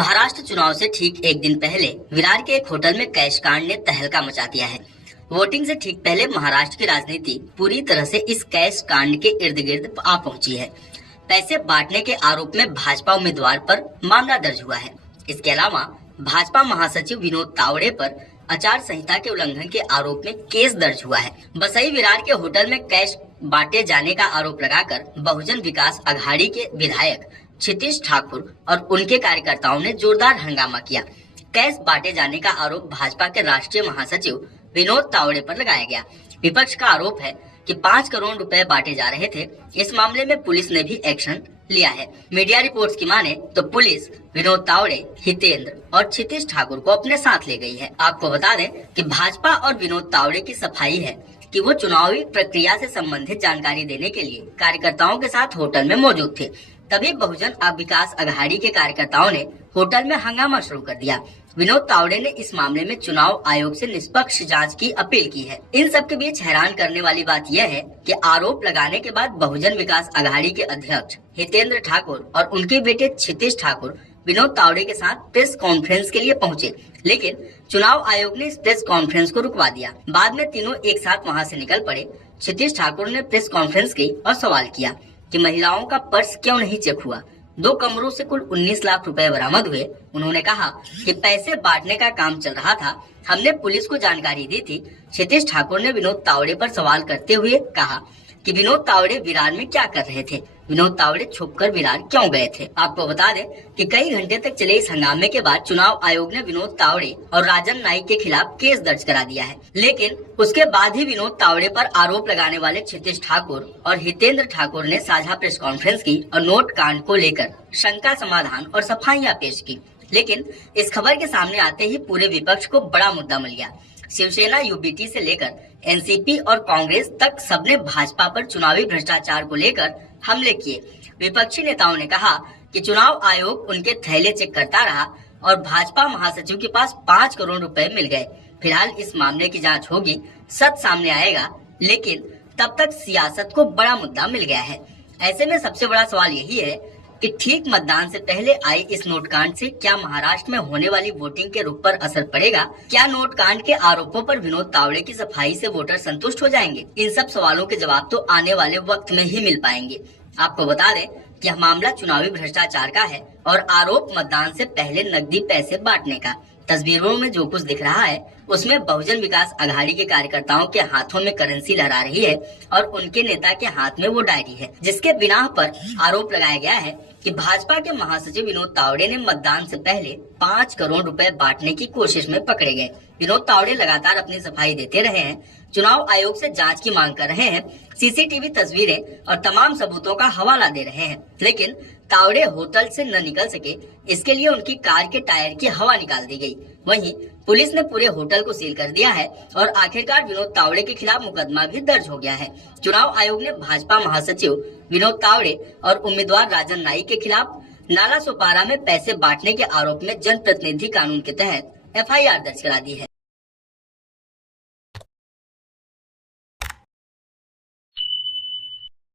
महाराष्ट्र चुनाव से ठीक एक दिन पहले विरार के एक होटल में कैश कांड ने तहलका मचा दिया है। वोटिंग से ठीक पहले महाराष्ट्र की राजनीति पूरी तरह से इस कैश कांड के इर्द गिर्द आ पहुंची है। पैसे बांटने के आरोप में भाजपा उम्मीदवार पर मामला दर्ज हुआ है। इसके अलावा भाजपा महासचिव विनोद तावड़े पर आचार संहिता के उल्लंघन के आरोप में केस दर्ज हुआ है। बसई विरार के होटल में कैश बांटे जाने का आरोप लगाकर बहुजन विकास अघाड़ी के विधायक क्षितिज ठाकुर और उनके कार्यकर्ताओं ने जोरदार हंगामा किया। कैश बांटे जाने का आरोप भाजपा के राष्ट्रीय महासचिव विनोद तावड़े पर लगाया गया। विपक्ष का आरोप है कि 5 करोड़ रुपए बांटे जा रहे थे। इस मामले में पुलिस ने भी एक्शन लिया है। मीडिया रिपोर्ट्स की माने तो पुलिस विनोद तावड़े, हितेंद्र और क्षितिज ठाकुर को अपने साथ ले गई है। आपको बता दें कि भाजपा और विनोद तावड़े की सफाई है कि वो चुनावी प्रक्रिया से संबंधित जानकारी देने के लिए कार्यकर्ताओं के साथ होटल में मौजूद थे। तभी बहुजन विकास अघाड़ी के कार्यकर्ताओं ने होटल में हंगामा शुरू कर दिया। विनोद तावड़े ने इस मामले में चुनाव आयोग से निष्पक्ष जांच की अपील की है। इन सब के बीच हैरान करने वाली बात यह है कि आरोप लगाने के बाद बहुजन विकास अघाड़ी के अध्यक्ष हितेंद्र ठाकुर और उनके बेटे क्षितिज ठाकुर विनोद तावड़े के साथ प्रेस कॉन्फ्रेंस के लिए पहुंचे, लेकिन चुनाव आयोग ने इस प्रेस कॉन्फ्रेंस को रुकवा दिया। बाद में तीनों एक साथ वहां से निकल पड़े। क्षितिज ठाकुर ने प्रेस कॉन्फ्रेंस की और सवाल किया कि महिलाओं का पर्स क्यों नहीं चेक हुआ। 2 कमरों से कुल 19 लाख रुपए बरामद हुए। उन्होंने कहा कि पैसे बांटने का काम चल रहा था, हमने पुलिस को जानकारी दी थी। क्षितिज ठाकुर ने विनोद तावड़े पर सवाल करते हुए कहा कि विनोद तावड़े विरार में क्या कर रहे थे, विनोद तावड़े छुपकर विरार क्यों गए थे। आपको बता दें कि कई घंटे तक चले इस हंगामे के बाद चुनाव आयोग ने विनोद तावड़े और राजन नाइक के खिलाफ केस दर्ज करा दिया है, लेकिन उसके बाद ही विनोद तावड़े पर आरोप लगाने वाले क्षितिज ठाकुर और हितेंद्र ठाकुर ने साझा प्रेस कॉन्फ्रेंस की और नोट कांड को लेकर शंका समाधान और सफाइयां पेश की। लेकिन इस खबर के सामने आते ही पूरे विपक्ष को बड़ा मुद्दा मिल गया। शिवसेना, यूबीटी से लेकर एनसीपी और कांग्रेस तक सबने भाजपा पर चुनावी भ्रष्टाचार को लेकर हमले किए। विपक्षी नेताओं ने कहा कि चुनाव आयोग उनके थैले चेक करता रहा और भाजपा महासचिव के पास 5 करोड़ रुपए मिल गए। फिलहाल इस मामले की जांच होगी, सच सामने आएगा, लेकिन तब तक सियासत को बड़ा मुद्दा मिल गया है। ऐसे में सबसे बड़ा सवाल यही है कि ठीक मतदान से पहले आई इस नोटकांड से क्या महाराष्ट्र में होने वाली वोटिंग के रुख पर असर पड़ेगा? क्या नोटकांड के आरोपों पर विनोद तावड़े की सफाई से वोटर संतुष्ट हो जाएंगे? इन सब सवालों के जवाब तो आने वाले वक्त में ही मिल पाएंगे। आपको बता दें कि यह मामला चुनावी भ्रष्टाचार का है और आरोप मतदान से पहले नकदी पैसे बांटने का। तस्वीरों में जो कुछ दिख रहा है उसमें बहुजन विकास अघाड़ी के कार्यकर्ताओं के हाथों में करेंसी लहरा रही है और उनके नेता के हाथ में वो डायरी है, जिसके बिना पर आरोप लगाया गया है कि भाजपा के महासचिव विनोद तावड़े ने मतदान से पहले 5 करोड़ रुपए बांटने की कोशिश में पकड़े गए। विनोद तावड़े लगातार अपनी सफाई देते रहे हैं, चुनाव आयोग से जांच की मांग कर रहे हैं, सीसीटीवी तस्वीरें और तमाम सबूतों का हवाला दे रहे हैं, लेकिन तावड़े होटल से न निकल सके। इसके लिए उनकी कार के टायर की हवा निकाल दी गई। वहीं पुलिस ने पूरे होटल को सील कर दिया है और आखिरकार विनोद तावड़े के खिलाफ मुकदमा भी दर्ज हो गया है। चुनाव आयोग ने भाजपा महासचिव विनोद तावड़े और उम्मीदवार राजन नाइक के खिलाफ नाला सोपारा में पैसे बांटने के आरोप में जनप्रतिनिधि कानून के तहत FIR दर्ज करा दी है।